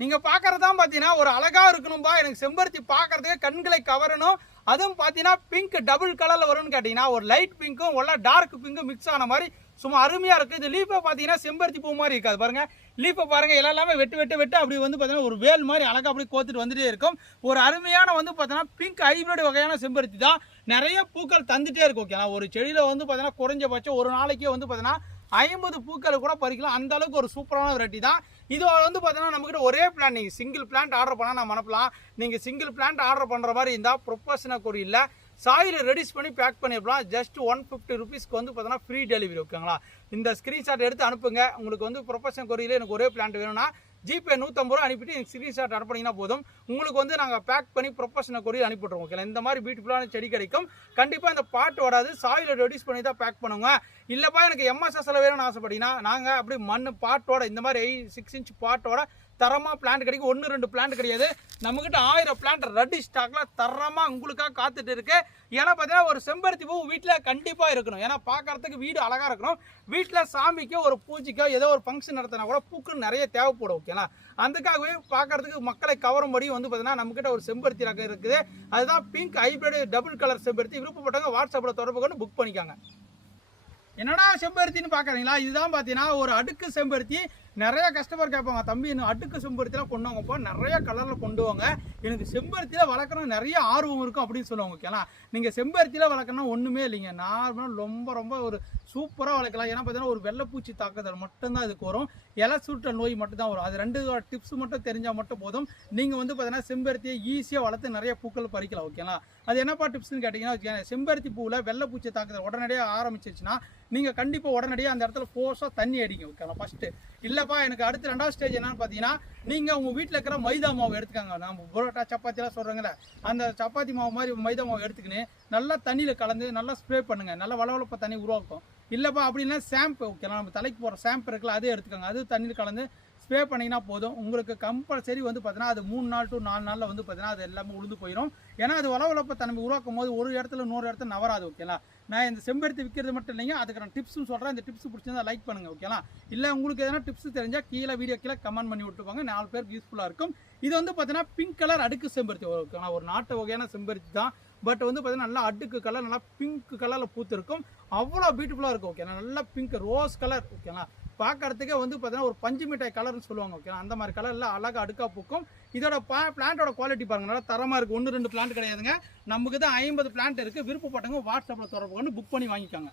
நீங்கள் பார்க்குறது தான் பார்த்தீங்கன்னா ஒரு அழகாக இருக்கணும்பா, எனக்கு செம்பருத்தி பார்க்குறதுக்கு கண்களை கவரணும், அதுவும் பார்த்தீங்கன்னா பிங்க் டபுள் கலரில் வரும்னு கேட்டிங்கன்னா ஒரு லைட் பிங்க்கும் உள்ள டார்க் பிங்க்கும் மிக்ஸ் ஆன மாதிரி சும்மா அருமையாக இருக்குது. இது லீஃபை பார்த்தீங்கன்னா செம்பருத்தி பூ மாதிரி இருக்காது பாருங்கள். லீஃபை பாருங்கள் எல்லாமே வெட்டு அப்படி வந்து பார்த்தீங்கன்னா ஒரு வேல் மாதிரி அழகாக அப்படி கோத்துட்டு வந்துட்டே இருக்கும். ஒரு அருமையான வந்து பார்த்தீங்கன்னா பிங்க் ஹைப்ரிட் வகையான செம்பருத்தி தான். நிறைய பூக்கள் தந்துட்டே இருக்கும். ஓகேங்களா, ஒரு செடியில் வந்து பார்த்தீங்கன்னா குறைஞ்சபட்சம் ஒரு நாளைக்கே வந்து பார்த்தீங்கன்னா 50 பூக்கள் கூட பறிக்கலாம். அந்த அளவுக்கு ஒரு சூப்பரான வெரைட்டி தான். இது வந்து பார்த்தீங்கன்னா நம்மகிட்ட ஒரே பிளான், நீங்கள் சிங்கிள் பிளான்ட் ஆர்டர் பண்ணால் நம்ம அனுப்பலாம். நீங்கள் சிங்கிள் பிளான்ட் ஆர்டர் பண்ணுற மாதிரி இருந்தால் ப்ரொபோஷனல் கொரியரில் சாயில் ரெடியூஸ் பண்ணி பேக் பண்ணிடலாம். ஜஸ்ட் 150 ருபீஸ்க்கு வந்து பார்த்தீங்கன்னா ஃப்ரீ டெலிவரி. ஓகேங்களா, இந்த ஸ்க்ரீன்ஷாட் எடுத்து அனுப்புங்க. உங்களுக்கு வந்து ப்ரொபோஷனல் கொரியரில் எனக்கு ஒரே பிளான்ட் வேணும்னா ஜிபே 150 ரூபா அனுப்பிட்டு எனக்கு ஸ்க்ரீன்ஷாட் அனுப்பினீங்கன்னா போதும். உங்களுக்கு வந்து நாங்கள் பேக் பண்ணி ப்ரொபோஷனல் கொரியர் அனுப்பிவிட்ருவோம். ஓகேங்களா, இந்த மாதிரி பியூட்டிஃபுல்லான செடி கிடைக்கும். கண்டிப்பாக இந்த பாட்டு வராது, சாயில் ரெடியூஸ் பண்ணி தான் பேக் பண்ணுங்க. இல்லைப்பா எனக்கு எம்எஸ்எஸ்ல வேணும்னு ஆசைப்பட்டீங்கன்னா நாங்கள் அப்படி மண் பாட்டோட இந்த மாதிரி 6 இன்ச் பாட்டோட தரமாக பிளான்ட் கிடைக்கும். 1-2 பிளான்ட் கிடையாது, நம்மகிட்ட 1000 பிளான்ட் ரெடி ஸ்டாக்ல தரமாக உங்களுக்காக காத்துட்டு இருக்கு. ஏன்னா பார்த்தீங்கன்னா ஒரு செம்பருத்தி பூ வீட்டில் கண்டிப்பாக இருக்கணும். ஏன்னா பார்க்கறதுக்கு வீடு அழகாக இருக்கணும். வீட்டில் சாமிக்கோ ஒரு பூஜைக்கோ ஏதோ ஒரு ஃபங்க்ஷன் நடத்தினா கூட பூக்கள் நிறைய தேவைப்படும். ஓகேங்களா, அதுக்காகவே பார்க்கறதுக்கு மக்களை கவரும்படி வந்து பார்த்தீங்கன்னா நம்மகிட்ட ஒரு செம்பருத்தி ரகம் இருக்குது. அதுதான் பிங்க் ஹைப்ரிட் டபுள் கலர் செம்பருத்தி. விருப்பப்பட்டவங்க வாட்ஸ்அப்பில் தொடர்பு கொண்டு புக் பண்ணிக்காங்க. என்னடா செம்பருத்தின்னு பார்க்குறீங்களா, இதுதான் பார்த்தீங்கன்னா ஒரு அடுக்கு செம்பருத்தி. நிறைய கஸ்டமர் கேட்பாங்க, தம்பி இன்னும் அடுக்கு செம்பருத்திலாம் கொண்டு வாங்கப்போ நிறைய கலரில் கொண்டு வாங்க, எனக்கு செம்பருத்தியில் வளர்க்கணும் நிறைய ஆர்வம் இருக்கும் அப்படின்னு சொல்லுவாங்க. ஓகேங்களா, நீங்கள் செம்பருத்தியில் வளர்க்கணும் ஒன்றுமே இல்லைங்க, நார்மலாக ரொம்ப ஒரு சூப்பராக வளர்க்கலாம். ஏன்னா பார்த்தீங்கன்னா ஒரு வெள்ளைப்பூச்சி தாக்குதல் மட்டும்தான் இதுக்கு வரும், இலை சுருட்டல் நோய் மட்டும் தான் வரும். அது 2 டிப்ஸ் மட்டும் தெரிஞ்சால் மட்டும் போதும். நீங்கள் வந்து பார்த்தீங்கன்னா செம்பருத்தியை ஈஸியாக வளர்த்து நிறைய பூக்கள் பறிக்கலாம். ஓகேங்களா, அது என்னப்பா டிப்ஸ்ன்னு கேட்டிங்கன்னா, செம்பருத்தி பூவில் வெள்ளைப்பூச்சி தாக்குதல் உடனடியாக ஆரம்பிச்சிச்சுன்னா நீங்கள் கண்டிப்பாக உடனடியாக அந்த இடத்துல ஃபோர்ஸாக தண்ணி அடிங்க. ஓகேங்களா, ஃபஸ்ட்டு இல்லைப்பா எனக்கு அடுத்து 2வது ஸ்டேஜ் என்னன்னு பார்த்தீங்கன்னா, நீங்கள் உங்கள் வீட்டில் இருக்கிற மைதா மாவு எடுத்துக்காங்க. நம்ம புரோட்டா சப்பாத்திலாம் சொல்கிறோங்களே, அந்த சப்பாத்தி மாவு மாதிரி மைதா மாவு எடுத்துக்கின்னு நல்லா தண்ணியில் கலந்து நல்லா ஸ்ப்ரே பண்ணுங்கள். நல்லா வளவளப்ப தண்ணி உருவாக்கும். இல்லைப்பா அப்படின்னா ஷாம்பு, ஓகேங்களா, நம்ம தலைக்கு போகிற ஷாம்பு இருக்குல்ல, அதே எடுத்துக்கோங்க. அது தண்ணியில் கலந்து ஸ்ப்ரே பண்ணிங்கன்னா போதும். உங்களுக்கு கம்பல்சரி வந்து பார்த்தீங்கன்னா அது 3 நாள் to 4 நாளில் வந்து பார்த்தீங்கன்னா அது எல்லாமே உளுந்து போயிடும். ஏன்னா அது வளவளப்ப தன்மை உருவாக்கும் போது ஒரு இடத்துல 100 இடத்துல நவராது. ஓகேங்களா, நான் இந்த செம்பருத்தி விற்கிறது மட்டும் இல்லைங்க, அதுக்கு நான் டிப்ஸும் சொல்கிறேன். இந்த டிப்ஸ் பிடிச்சிருந்தா லைக் பண்ணுங்கள். ஓகேங்களா, இல்லை உங்களுக்கு எதனா டிப்ஸ் தெரிஞ்சால் கீழே வீடியோ கீழே கமெண்ட் பண்ணி விட்டுருப்பாங்க, 4 பேருக்கு யூஸ்ஃபுல்லாக இருக்கும். இது வந்து பார்த்தீங்கன்னா பிங்க் கலர் அடுக்கு செம்பருத்தி. ஓகேங்களா, ஒரு நாட்டு வகையான செம்பருத்தி தான். பட் வந்து பார்த்தீங்கன்னா நல்லா அடுக்கு கலர், நல்லா பிங்க் கலரில் பூத்து இருக்கும். அவ்வளோ பியூட்டிஃபுல்லாக இருக்கும். ஓகேங்களா, நல்லா பிங்க் ரோஸ் கலர். ஓகேங்களா, பார்க்கறதுக்கே வந்து பார்த்தீங்கன்னா ஒரு பஞ்சு மிட்டாய் கலர்னு சொல்லுவாங்க. ஓகேங்களா, அந்த மாதிரி கலரில் அழகாக அடுக்காக பூக்கும். இதோட பிளான்ட்டோட குவாலிட்டி பாருங்கள், நல்லா தரமாக இருக்குது. 1-2 பிளான்ட் கிடையாதுங்க, நமக்கு தான் 50 பிளான்ட் இருக்குது. விருப்பப்பட்டவங்க வாட்ஸ்அப்பில் தொடர்பு கொண்டு புக் பண்ணி வாங்கிக்கோங்க.